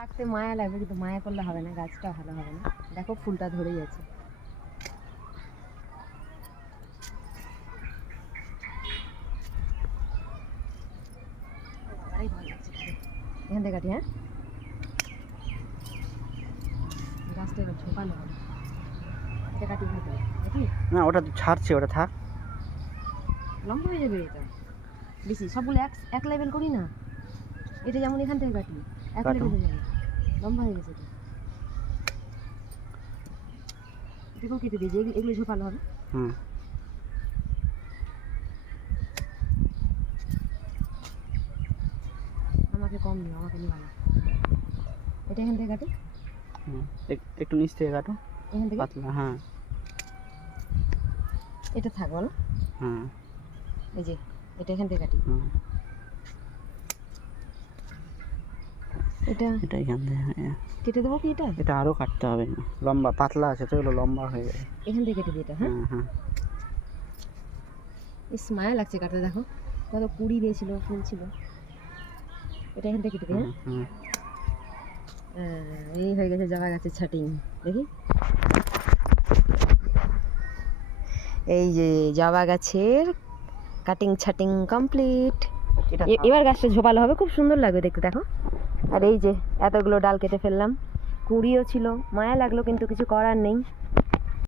কাটতে মায়া লাগবে, কিন্তু মায়া করলে হবে না, গাছটা ভালো হবে না। দেখো ফুলটা ধরেই আছে। এখান থেকে কাটি, হ্যাঁ গাছটা এবার ঝোপানো হবে। এটা কাটি ভালো দেখি না, ওটা তো ছাড়ছে, ওটা থাক, লম্বা হয়ে যাবে। এটা বেশি সবগুলো এক লেভেল করি না। এটা যেমন এখান থেকে কাটি এক কাটো। লেভেল হয়ে যাবে, লম্বা হয়ে গেছে। এটাকেও কেটে দিয়েছি, এগুলো ঝোপানো হবে। হুম, আমাকে কম নিও, আমাকে নিও না। এটা এখান থেকে কাটি, একটু নিচ থেকে কাটো, এখান থেকে পাতলা। হ্যাঁ এটা থাকবো না। হ্যাঁ, এই যে এটা এখান থেকে কাটি, হুম, এটা এটা এখান থেকে, হ্যাঁ। কেটে দেবো কি? এটা এটা আরও কাটতে হবে, লম্বা পাতলা আছে তো, এগুলো লম্বা হয়ে যাবে। এখান থেকে কেটে দিই এটা। হ্যাঁ হ্যাঁ হ্যাঁ, বেশ মায়া লাগছে কাটতে। দেখো কত কুড়ি দিয়েছিল, ফুল ছিল। এটা এখান থেকে কেটে দিই। হুম, হুম। এই হয়ে গেছে জবা গাছের ছাটিং। দেখি এই যে জবা গাছের কাটিং ছাটিং কমপ্লিট। এবার গাছটা ঝোপালো হবে, খুব সুন্দর লাগবে দেখতে। দেখো, আর এই যে এতগুলো ডাল কেটে ফেললাম, কুড়িও ছিল, মায়া লাগলো কিন্তু কিছু করার নেই।